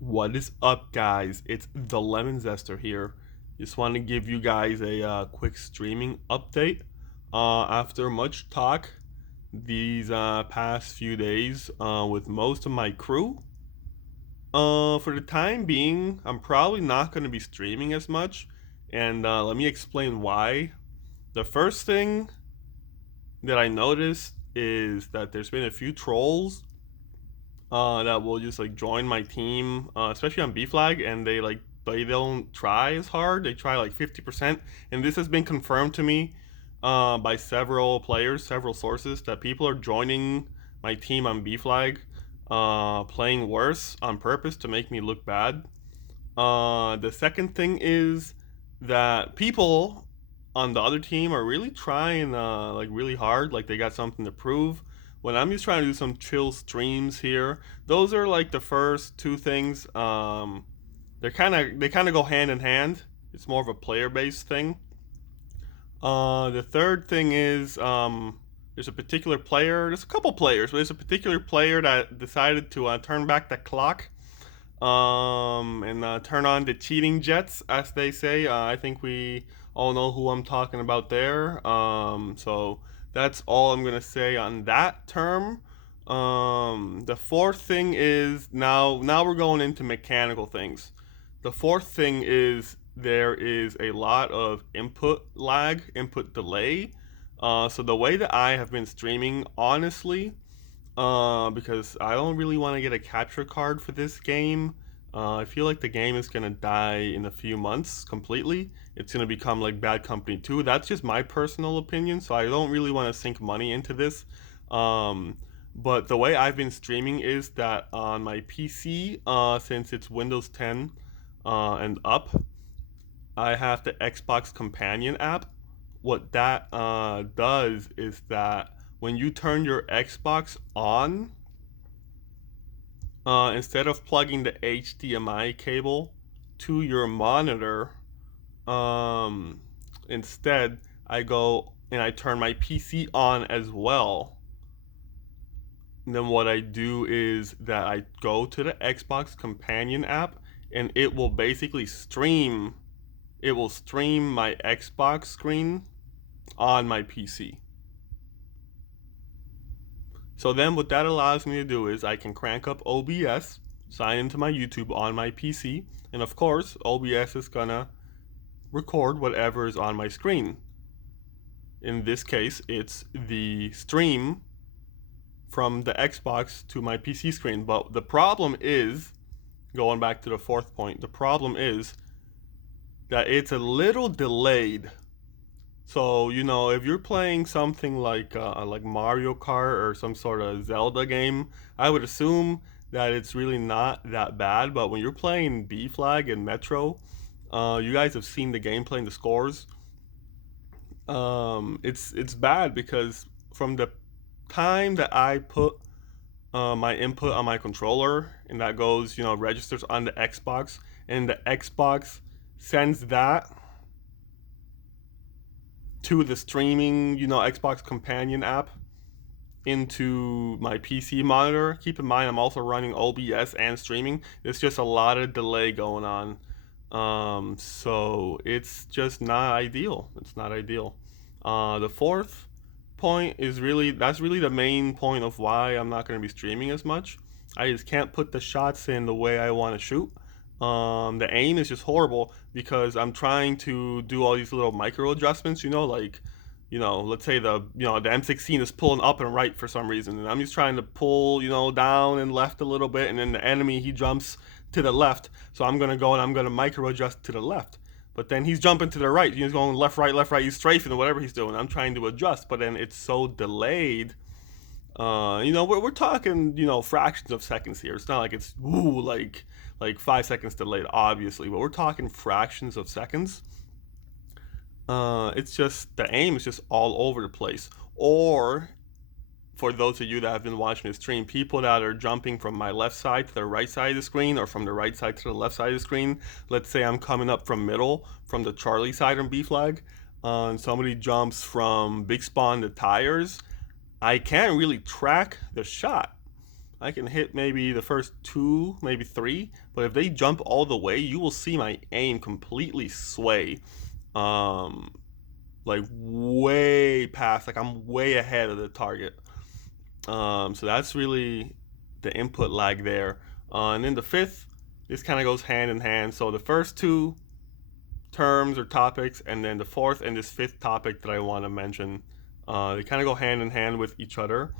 What is up, guys? It's the Lemon Zester here. Just want to give you guys a quick streaming update. After much talk these past few days with most of my crew, for the time being, I'm probably not going to be streaming as much. And let me explain why. The first thing that I noticed is that there's been a few trolls that will just like join my team, especially on B flag, and they don't try as hard. They try like 50%, and this has been confirmed to me by several players, several sources that people are joining my team on B flag, playing worse on purpose to make me look bad. The second thing is that people on the other team are really trying like really hard, like they got something to prove. When I'm just trying to do some chill streams here, those are like the first two things. They kind of go hand in hand. It's more of a player based thing. The third thing is there's a particular player. There's a couple players, but there's a particular player that decided to turn back the clock and turn on the cheating jets, as they say. I think we all know who I'm talking about there. So that's all I'm gonna say on that term. The fourth thing is now we're going into mechanical things. The fourth thing is there is a lot of input lag, input delay. So the way that I have been streaming, honestly, because I don't really want to get a capture card for this game. I feel like the game is gonna die in a few months completely. It's gonna become like Bad Company 2. That's just my personal opinion, so I don't really want to sink money into this. But the way I've been streaming is that on my PC, since it's Windows 10 and up, I have the Xbox Companion app. What that does is that when you turn your Xbox on, instead of plugging the HDMI cable to your monitor, um, instead I go and I turn my PC on as well. And then what I do is that I go to the Xbox Companion app, and it will basically stream. It will stream my Xbox screen on my PC. So then what that allows me to do is I can crank up OBS, sign into my YouTube on my PC, and of course, OBS is gonna record whatever is on my screen. In this case, it's the stream from the Xbox to my PC screen. But the problem is, going back to the fourth point, the problem is that it's a little delayed. So if you're playing something like Mario Kart or some sort of Zelda game, I would assume that it's really not that bad. But when you're playing B Flag and Metro, you guys have seen the gameplay and the scores. It's bad because from the time that I put my input on my controller, and that goes, registers on the Xbox, and the Xbox sends that to the streaming, Xbox Companion app into my PC monitor. Keep in mind, I'm also running OBS and streaming. There's just a lot of delay going on. So it's just not ideal. It's not ideal. The fourth point is that's really the main point of why I'm not going to be streaming as much. I just can't put the shots in the way I want to shoot. The aim is just horrible because I'm trying to do all these little micro adjustments. Let's say the M16 is pulling up and right for some reason, and I'm just trying to pull down and left a little bit, and then the enemy he jumps to the left, so I'm gonna go and I'm gonna micro adjust to the left. But then he's jumping to the right. He's going left, right, left, right. He's strafing or whatever he's doing. I'm trying to adjust, but then it's so delayed. We're talking, fractions of seconds here. It's not like it's like 5 seconds delayed, obviously, but we're talking fractions of seconds. It's just the aim is just all over the place. Or for those of you that have been watching the stream, people that are jumping from my left side to the right side of the screen, or from the right side to the left side of the screen. Let's say I'm coming up from middle, from the Charlie side on B flag, and somebody jumps from big spawn to tires. I can't really track the shot. I can hit maybe the first two, maybe three, but if they jump all the way, you will see my aim completely sway. Um, like way past, like I'm way ahead of the target. So that's really the input lag there. And then the fifth, this kind of goes hand in hand. So the first two terms or topics, and then the fourth and this fifth topic that I want to mention, they kind of go hand in hand with each other.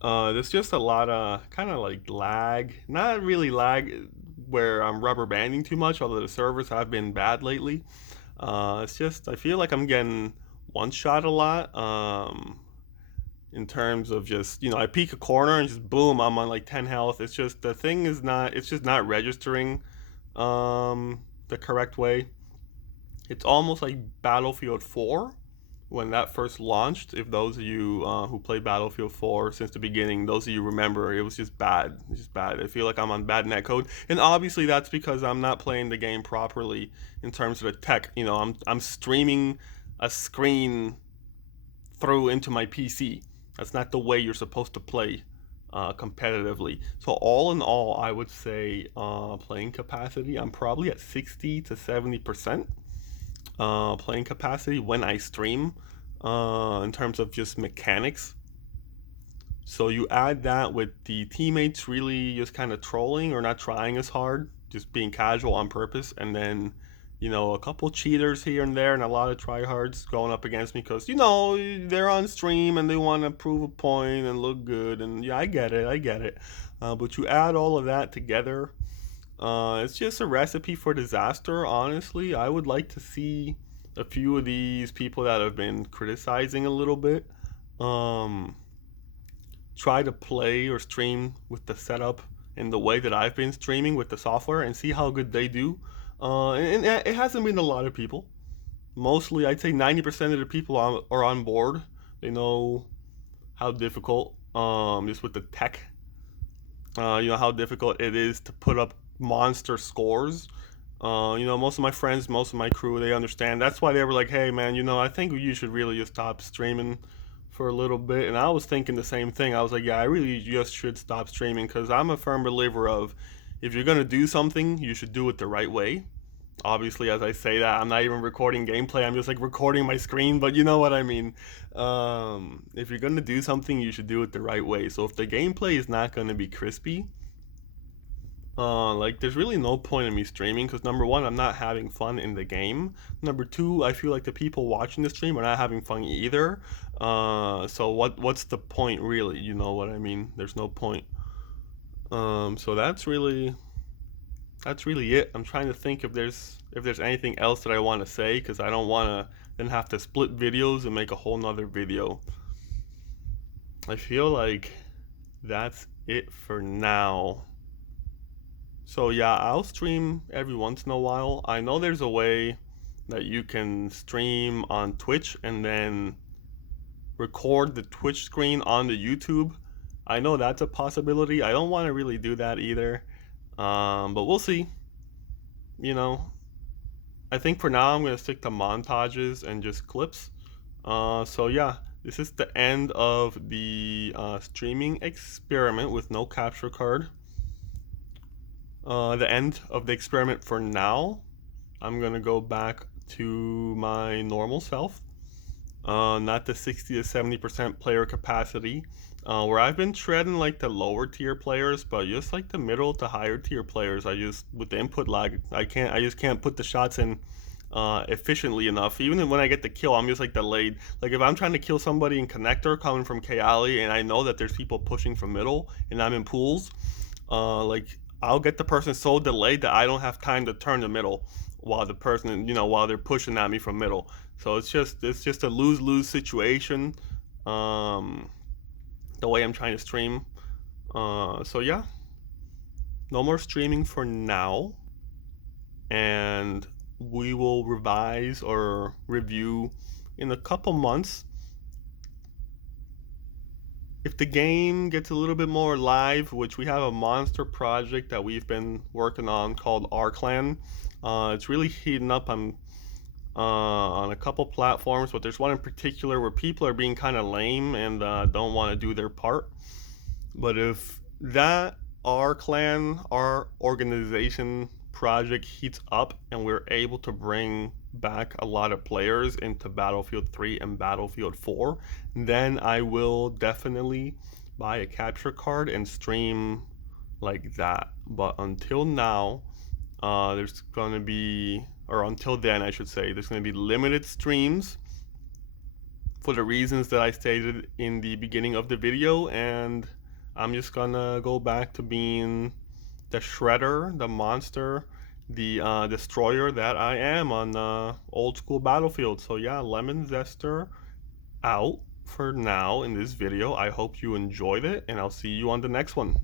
There's just a lot of kind of like lag, not really lag where I'm rubber banding too much, although the servers have been bad lately. It's just I feel like I'm getting one shot a lot. In terms of just I peek a corner and just boom, I'm on like 10 health. It's just the thing is not. It's just not registering the correct way. It's almost like Battlefield 4 when that first launched. If those of you who played Battlefield 4 since the beginning, those of you remember, it was just bad. It's just bad. I feel like I'm on bad netcode, and obviously that's because I'm not playing the game properly in terms of the tech. I'm streaming a screen through into my PC. That's not the way you're supposed to play competitively. So all in all, I would say playing capacity, I'm probably at 60 to 70% playing capacity when I stream in terms of just mechanics. So you add that with the teammates really just kind of trolling or not trying as hard, just being casual on purpose, and then a couple cheaters here and there, and a lot of tryhards going up against me because they're on stream and they want to prove a point and look good, and yeah, I get it. But you add all of that together, it's just a recipe for disaster. Honestly, I would like to see a few of these people that have been criticizing a little bit. Um, Try to play or stream with the setup in the way that I've been streaming with the software and see how good they do. And it hasn't been a lot of people. Mostly, I'd say 90% of the people are on board. They know how difficult, just with the tech, how difficult it is to put up monster scores. Most of my friends, most of my crew, they understand. That's why they were like, hey, man, I think you should really just stop streaming for a little bit. And I was thinking the same thing. I was like, yeah, I really just should stop streaming because I'm a firm believer of if you're going to do something, you should do it the right way. Obviously, as I say that, I'm not even recording gameplay. I'm just like recording my screen, but you know what I mean. If you're going to do something, you should do it the right way. So if the gameplay is not going to be crispy, like there's really no point in me streaming because number one, I'm not having fun in the game. Number two, I feel like the people watching the stream are not having fun either. So what's the point really? You know what I mean? There's no point. So that's really it. I'm trying to think if there's anything else that I want to say because I don't want to then have to split videos and make a whole nother video. I feel like that's it for now. So yeah, I'll stream every once in a while. I know there's a way that you can stream on Twitch and then record the Twitch screen on the YouTube. I know that's a possibility. I don't want to really do that either. But we'll see. You know, I think for now I'm going to stick to montages and just clips. So yeah, this is the end of the streaming experiment with no capture card. The end of the experiment for now. I'm gonna go back to my normal self, not the 60 to 70% player capacity, where I've been treading like the lower tier players, but just like the middle to higher tier players, I just with the input lag, I just can't put the shots in efficiently enough. Even when I get the kill, I'm just like delayed. Like if I'm trying to kill somebody in connector coming from Kayali, and I know that there's people pushing from middle, and I'm in pools, like I'll get the person so delayed that I don't have time to turn the middle while the person, while they're pushing at me from middle. So it's just a lose-lose situation. Um, the way I'm trying to stream. So yeah, no more streaming for now, and we will revise or review in a couple months. If the game gets a little bit more live, which we have a monster project that we've been working on called Our Clan, it's really heating up on a couple platforms, but there's one in particular where people are being kind of lame and don't want to do their part. But if that our clan, our organization project heats up and we're able to bring back a lot of players into Battlefield 3 and Battlefield 4, then I will definitely buy a capture card and stream like that. But until now, there's gonna be, or until then, I should say, there's gonna be limited streams for the reasons that I stated in the beginning of the video, and I'm just gonna go back to being the shredder, the monster, the destroyer that I am on old school Battlefield. So yeah, Lemon Zester out for now in this video. I hope you enjoyed it, and I'll see you on the next one.